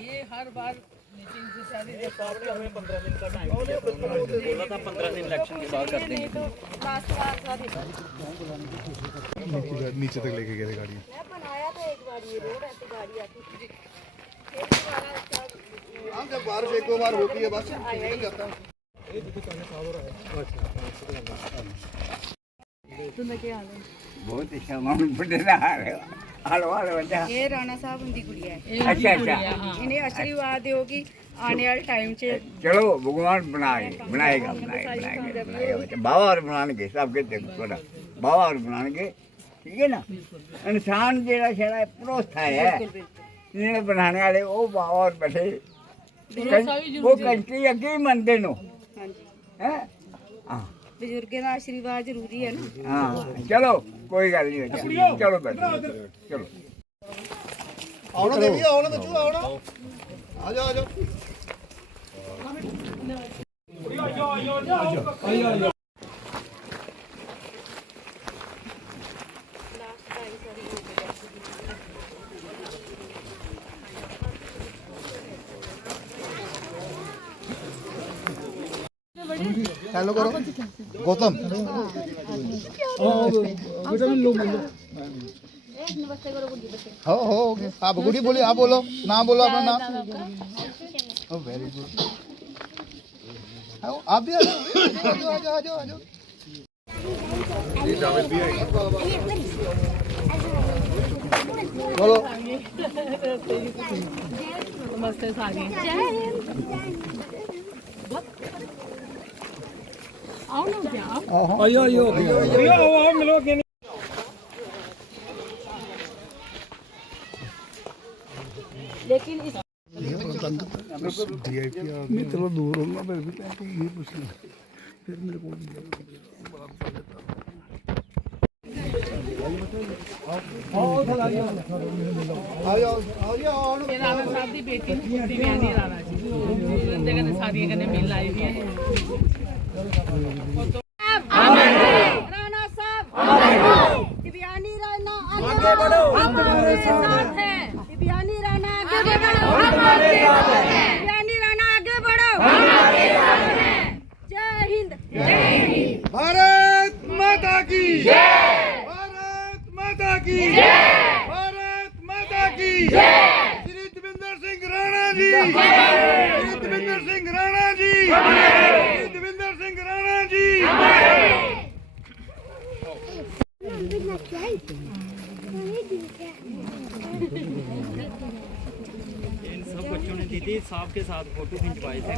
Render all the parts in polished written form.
ये हर बार मीटिंग से सारी हमें 15 दिन का टाइम बोला था, 15 दिन इलेक्शन के बाद करते हैं। तो लास्ट बार नीचे तक लेके गए गाड़ी। मैं बनाया था एक बार, ये रोड ऐसी गाड़ी आती थी, फिर दोबारा जब बारिश एक दो बार होती है बस निकल जाता है। बहुत सामान बड़े रहा हालो हालो बच्चा। ये राणा साहब उनकी गुड़िया है। अच्छा अच्छा इन्हें आशीर्वाद होगी आने वाले टाइम से। चलो भगवान बनाएगा बनाएगा बच्चा। बाबा और बनाने सबके थोड़ा बाबा और बनाने ठीक है ना। इंसान जेड़ा शेड़ा परोसा है इन्हें बनाने वाले वो बाबा और बैठे वो कंट्री अगे ही मनते नो है। बुजुर्गों का आशीर्वाद जरूरी है ना। हाँ चलो कोई गल नहीं चलो बैठो चलो आओ ना देवी आओ ना बच्चों आओ ना आ जाओ आ जाओ। हेलो करो गौतम। हो आप गुड़ी बोलिए, आप बोलो नाम बोलो अपना नाम। Very good. आप भी आ जाओ आ जाओ आ जाओ। ये जावेद भी है बोलो। नमस्ते सारी। आओ ना क्या आयो आयो आओ मिलोगे। लेकिन इस मैं चलो दूर हूँ ना फिर भी ये पूछ लो फिर मेरे को राणा साहब की बेटी दिव्यानी राणा जी उनके कने सारियां कने मिल आई दी है। राणा साहब दिव्यानी राणा आगे बढ़ो, हम आपके साथ हैं। दिव्यानी राणा आगे बढ़ो, हम आपके साथ हैं। दिव्यानी राणा आगे बढ़ो, हम आपके साथ हैं। जय हिंद। भारत माता की जय। भारत माता की जय। भारत माता की जय। श्री देवेंद्र सिंह राणा जी। श्री देवेंद्र सिंह राणा जी। श्री देवेंद्र सिंह राणा जी। इन सब बच्चों ने दीदी साहब के साथ फोटो खिंचवाए थे।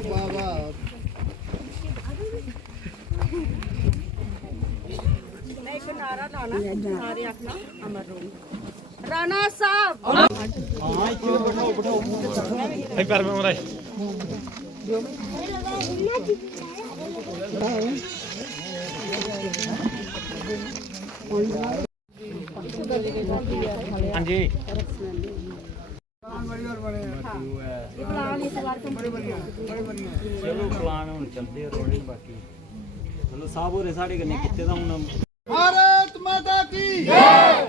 मैं एक नारा लाना सारे अपना अमर रोम राणा साहब। एक बार में मराई हाँ जी चलो प्लान हुन चलदे रोने बाकी चलो साहब होरे साढ़े कन्नै किते दा हुन। भारत माता की जय।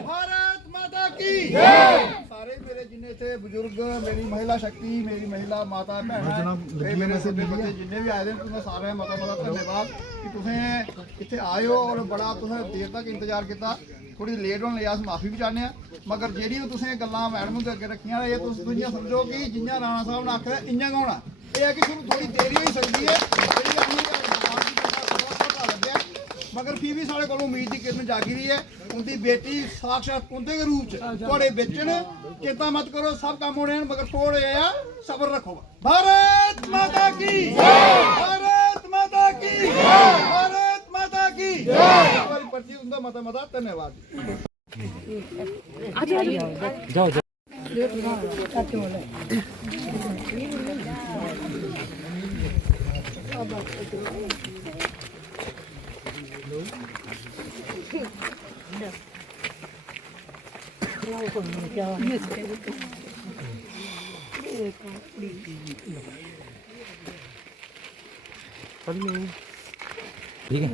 भारत माता की जय। सारे मेरे जिन्ने थे बुजुर्ग मेरी महिला शक्ति मेरी महिला माता भैन मेरे छोटे बच्चे जिन्ने भी आए थे तुसें सारे मता धन्यवाद कि तुसें इत्थे आए हो और बड़ा तुसें देर तक इंतजार किया। थोड़ी लेट होने लिया माफी भी चाहते हैं मगर जेह्ड़ी तुसें गल्लां मैडम दे अग्गे रखियां ये तुस इ'यां समझो कि जि'यां राणा साहब ने आखेआ इ'यां गै होना। एह् है कि शुरू थोड़ी देरी होई सकदी है मगर फिर भी साढ़े को उम्मीद की किरण जागी हुई है। उनकी बेटी साक्षात उनके रूप थोड़े बिच ने चिंता मत करो सब काम होने मगर थोड़े सबर रखो। भारत माता की भारत माता की भारत माता की पर्ची उनका मता मता धन्यवाद। जाओ जाओ ठीक है।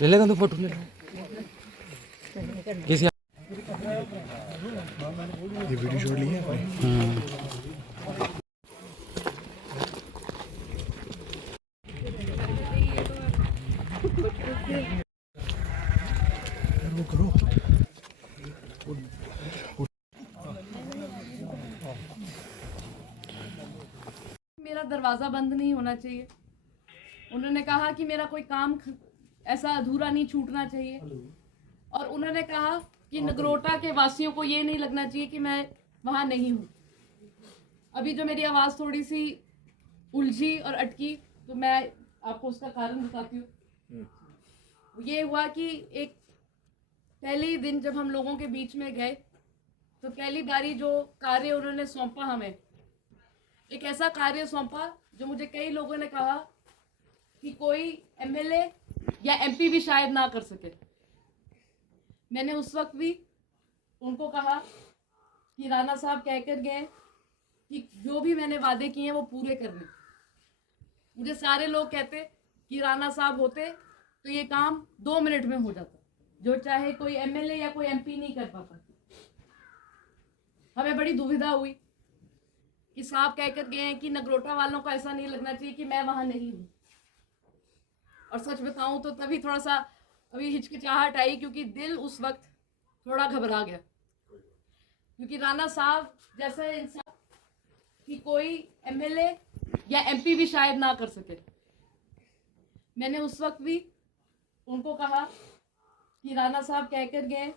ले लेगा तो फोटो ले ले किसी ये वीडियो शूट ली है वो करो मेरा दरवाज़ा बंद नहीं होना चाहिए। उन्होंने कहा कि मेरा कोई काम ऐसा अधूरा नहीं छूटना चाहिए। और उन्होंने कहा कि नगरोटा के वासियों को ये नहीं लगना चाहिए कि मैं वहाँ नहीं हूँ। अभी जो मेरी आवाज़ थोड़ी सी उलझी और अटकी, तो मैं आपको उसका कारण बताती हूँ। ये हुआ कि एक पहले ही दिन जब हम लोगों के बीच में गए, तो पहली बारी जो कार्य उन्होंने सौंपा हमें, एक ऐसा कार्य सौंपा जो मुझे कई लोगों ने कहा कि कोई एमएलए या एमपी भी शायद ना कर सके। मैंने उस वक्त भी उनको कहा कि राणा साहब कहकर गए कि जो भी मैंने वादे किए हैं वो पूरे करने। मुझे सारे लोग कहते कि राणा साहब होते तो ये काम 2 मिनट में हो जाता, जो चाहे कोई एमएलए या कोई एमपी नहीं कर पाता। हमें बड़ी दुविधा हुई कि साहब कहकर गए हैं कि नगरोटा वालों को ऐसा नहीं लगना चाहिए कि मैं वहां नहीं हूँ। और सच बताऊं तो तभी थोड़ा सा अभी हिचकिचाहट आई, क्योंकि दिल उस वक्त थोड़ा घबरा गया, क्योंकि राणा साहब जैसा इंसान कि कोई एमएलए या एमपी भी शायद ना कर सके। मैंने उस वक्त भी उनको कहा कि राणा साहब कहकर गए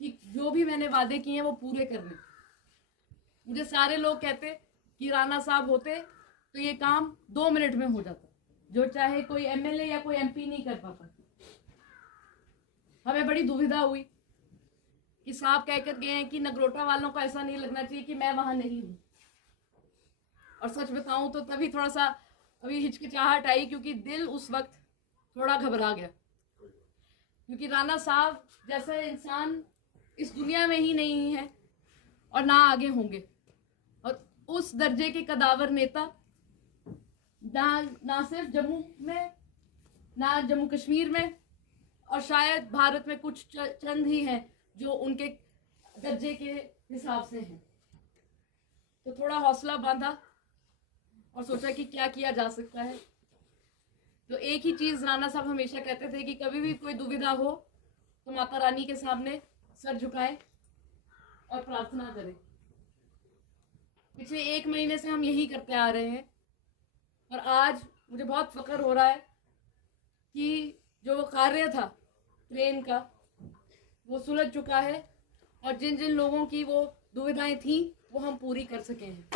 कि जो भी मैंने वादे किए हैं वो पूरे करने। मुझे सारे लोग कहते कि राणा साहब होते तो ये काम 2 मिनट में हो जाता, जो चाहे कोई एमएलए या कोई एमपी नहीं कर पाता। हमें बड़ी दुविधा हुई कि साहब कहकर गए हैं कि नगरोटा वालों को ऐसा नहीं लगना चाहिए कि मैं वहां नहीं हूँ। और सच बताऊं तो तभी थोड़ा सा अभी हिचकिचाहट आई, क्योंकि दिल उस वक्त थोड़ा घबरा गया, क्योंकि राणा साहब जैसा इंसान इस दुनिया में ही नहीं है और ना आगे होंगे। और उस दर्जे के कदावर नेता ना सिर्फ जम्मू में, ना जम्मू कश्मीर में, और शायद भारत में कुछ चंद ही हैं जो उनके दर्जे के हिसाब से हैं। तो थोड़ा हौसला बांधा और सोचा कि क्या किया जा सकता है। तो एक ही चीज़ राणा साहब हमेशा कहते थे कि कभी भी कोई दुविधा हो तो माता रानी के सामने सर झुकाएं और प्रार्थना करें। पिछले 1 महीने से हम यही करते आ रहे हैं, और आज मुझे बहुत फख्र हो रहा है कि जो वो कार्य था ट्रेन का, वो सुलझ चुका है, और जिन जिन लोगों की वो दुविधाएं थी वो हम पूरी कर सके हैं।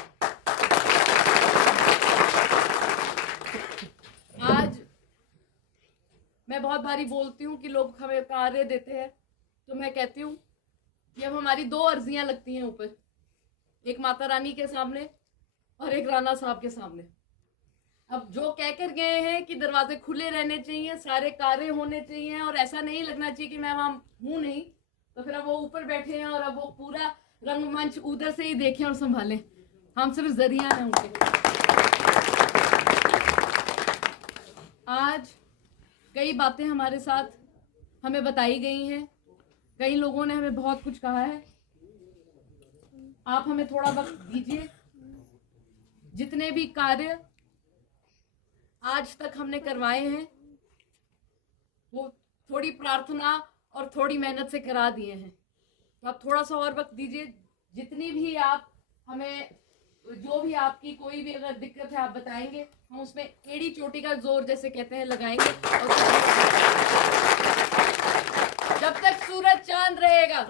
आज मैं बहुत बारी बोलती हूँ कि लोग हमें कार्य देते हैं, तो मैं कहती हूँ कि अब हमारी 2 अर्जियां लगती हैं ऊपर, एक माता रानी के सामने और एक राणा साहब के सामने। अब जो कहकर गए हैं कि दरवाजे खुले रहने चाहिए, सारे कार्य होने चाहिए, और ऐसा नहीं लगना चाहिए कि मैं वहां हूं नहीं, तो फिर अब वो ऊपर बैठे हैं और अब वो पूरा रंगमंच उधर से ही देखें और संभालें। हम सिर्फ जरिया हैं उनके। आज कई बातें हमारे साथ हमें बताई गई हैं, कई लोगों ने हमें बहुत कुछ कहा है। आप हमें थोड़ा वक्त दीजिए। जितने भी कार्य आज तक हमने करवाए हैं वो थोड़ी प्रार्थना और थोड़ी मेहनत से करा दिए हैं, तो आप थोड़ा सा और वक्त दीजिए। जितनी भी आप हमें, जो भी आपकी कोई भी अगर दिक्कत है आप बताएंगे, हम उसमें एड़ी चोटी का जोर जैसे कहते हैं लगाएंगे। और जब तक सूरज चांद रहेगा,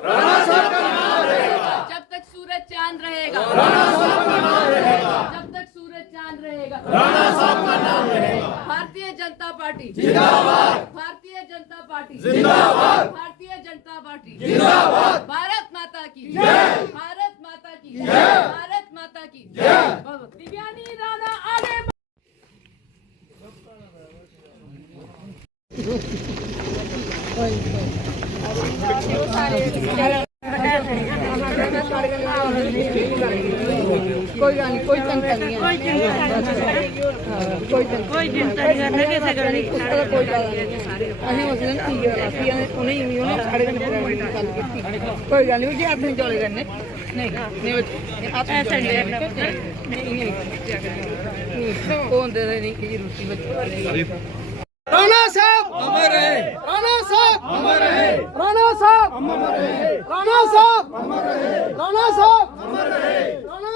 जब तक सूरज चांद रहेगा, जब तक सूरज चांद रहेगा, भारतीय जनता पार्टी जिंदाबाद, भारतीय जनता पार्टी जिंदाबाद, भारतीय जनता पार्टी जिंदाबाद, भारत माता की जय, भारत माता की जय, भारत माता की जय। दिव्यानी राणा आगे कोई कोई गल नहीं, कोई चिंता नहीं है, कोई चिंता नहीं है, किसी गल नहीं, उसका कोई गल नहीं। असें उस दिन ठीक है, उन्हें साढ़े दिन कोई गल नहीं, हाथ नहीं चले करने नहीं ऐसा नहीं कौन दे रहे नहीं कि रोटी बच्चे राणा साहब अमर है, राणा साहब अमर है, राणा साहब अमर है, राणा साहब अमर है, राणा साहब अमर है, राणा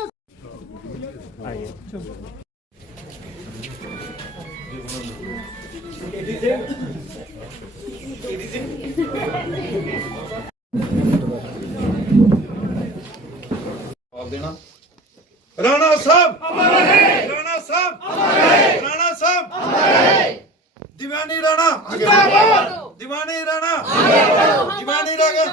राणा साहब अमर है, राणा साहब अमर है, राणा साहब अमर है, दीवानी राणा जिंदाबाद, दीवानी राणा आगे बढ़ो, दीवानी राणा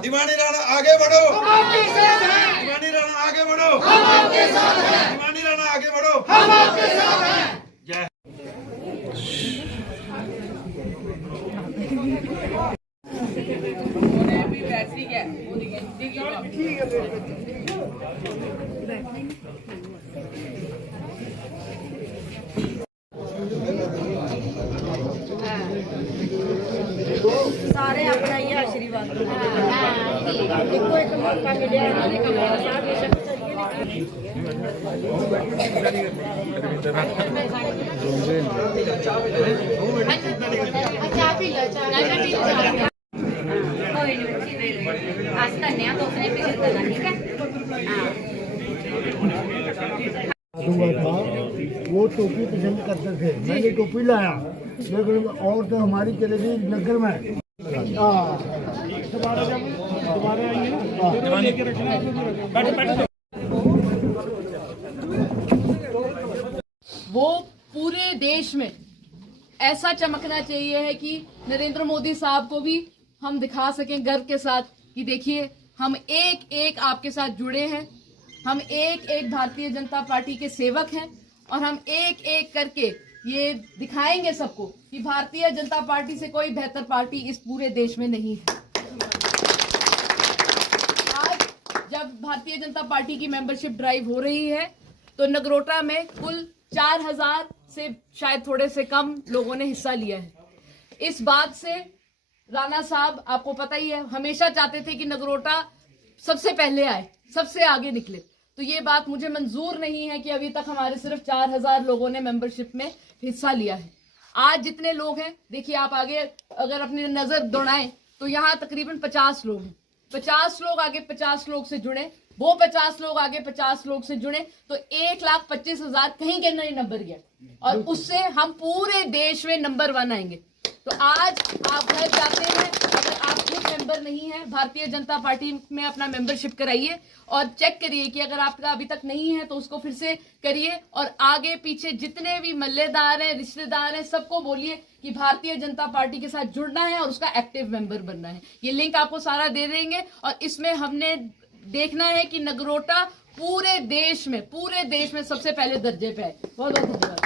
दीवानी राणा आगे बढ़ो, हम आपके साथ हैं, दीवानी राणा आगे बढ़ो, हम आपके साथ हैं, दीवानी राणा आगे बढ़ो, हम आपके साथ हैं। सारे अपना ही आशीर्वाद देखो एक मौका मिले हमारे कमरा साहब ये सब आज कन्या तो उसने फिक्र करना ठीक है दूंगा था वो टोपी पसंद करते थे, मैंने टोपी लाया, लेकिन और तो हमारी चले गई नगर में। वो पूरे देश में ऐसा चमकना चाहिए है कि नरेंद्र मोदी साहब को भी हम दिखा सकें गर्व के साथ कि देखिए हम एक एक आपके साथ जुड़े हैं, हम एक एक भारतीय जनता पार्टी के सेवक हैं और हम एक एक करके ये दिखाएंगे सबको कि भारतीय जनता पार्टी से कोई बेहतर पार्टी इस पूरे देश में नहीं है। आज जब भारतीय जनता पार्टी की मेंबरशिप ड्राइव हो रही है तो नगरोटा में कुल 4000 से शायद थोड़े से कम लोगों ने हिस्सा लिया है। इस बात से राणा साहब आपको पता ही है हमेशा चाहते थे कि नगरोटा सबसे पहले आए, सबसे आगे निकले, तो ये बात मुझे मंजूर नहीं है कि अभी तक हमारे सिर्फ 4000 लोगों ने मेंबरशिप में हिस्सा लिया है। आज जितने लोग हैं देखिए आप आगे अगर अपनी नजर दौड़ाएं तो यहाँ तकरीबन 50 लोग हैं, 50 लोग आगे 50 लोग से जुड़े, वो 50 लोग आगे 50 लोग से जुड़े तो 1,25,000 कहीं के नहीं नंबर गया और उससे हम पूरे देश में नंबर 1 आएंगे। तो आज आप घर जाते हैं, अगर आप खुद मेंबर नहीं हैं भारतीय जनता पार्टी में अपना मेंबरशिप कराइए और चेक करिए कि अगर आपका अभी तक नहीं है तो उसको फिर से करिए और आगे पीछे जितने भी मल्लेदार हैं, रिश्तेदार हैं, सबको बोलिए कि भारतीय जनता पार्टी के साथ जुड़ना है और उसका एक्टिव मेंबर बनना है। ये लिंक आपको सारा दे देंगे और इसमें हमने देखना है कि नगरोटा पूरे देश में सबसे पहले दर्जे पे है। बहुत बहुत धन्यवाद।